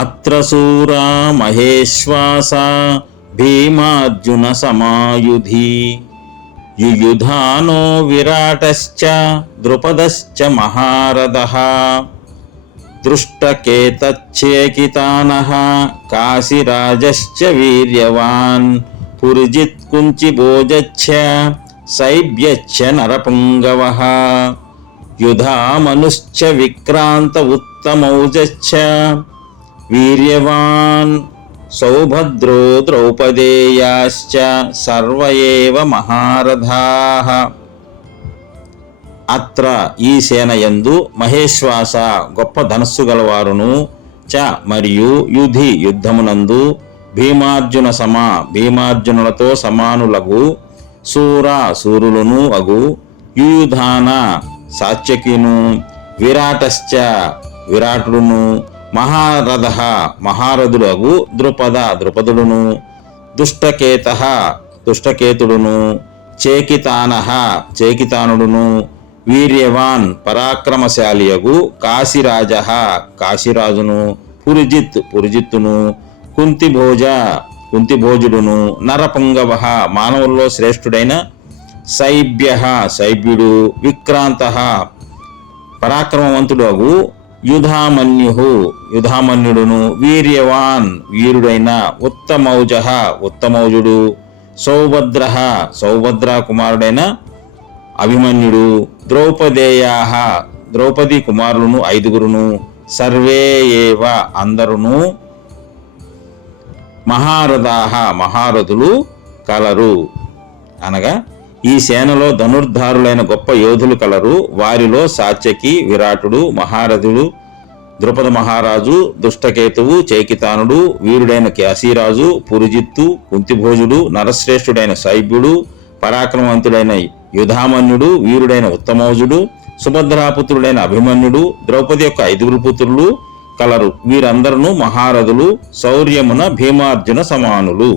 అత్ర శూరా మహేశ్వాసా భీమార్జున సమాయుధి యుయుధానో విరాటశ్చ ద్రుపదశ్చ మహారథః దృష్టకేతచ్చేకితానః కాశీరాజశ్చ వీర్యవాన్ పురిజిత్ కుంచిభోజశ్చ సైభ్యశ్చ నరపుంగవః యుధామనుశ్చ విక్రాంత ఉత్తమౌజశ్చ వీర్యవాన్ సౌభద్రో ద్రౌపదేయాశ్చ సర్వ ఏవ మహారథాః. అత్ర ఈ సేనయందు మహేశ్వాస గొప్ప ధనస్సు గలవారును చ మరియు యుధి యుద్ధమునందు భీమార్జున భీమార్జునులతో సమానులగు శూర శూరులను అగు యుయుధాన సాత్యకిను విరాటశ్చ విరాటుడును మహారథ మహారథులగు ద్రుపదుడును దుష్టకేతుడును చేకితానుడును వీర్యవాన్ పరాక్రమశాలియగు కాశీరాజును పురిజిత్తును కుంతిభోజుడును నరపుంగవ మానవుల్లో శ్రేష్ఠుడైన సైభ్యుడు విక్రాంత పరాక్రమవంతుడు యుధామన్యుడును వీర్యవాన్ వీరుడైన ఉత్తమౌజుడు సౌభద్ర కుమారుడైన అభిమన్యుడు ద్రౌపదీ కుమారులను 5 సర్వే ఏవ అందరును మహారథులు కలరు. అనగా ఈ సేనలో ధనుర్ధారులైన గొప్ప యోధులు కలరు. వారిలో సాత్యకి విరాటుడు మహారథుడు ద్రుపద మహారాజు దుష్టకేతువు చేకితానుడు వీరుడైన కాశీరాజు పురిజిత్తు కుంతిభోజుడు నరశ్రేష్ఠుడైన సైభ్యుడు పరాక్రమవంతుడైన యుధామన్యుడు వీరుడైన ఉత్తమౌజుడు సుభద్రాపుత్రుడైన అభిమన్యుడు ద్రౌపది యొక్క 5 పుత్రులు కలరు. వీరందరూ మహారథులు శౌర్యమున భీమార్జున సమానులు.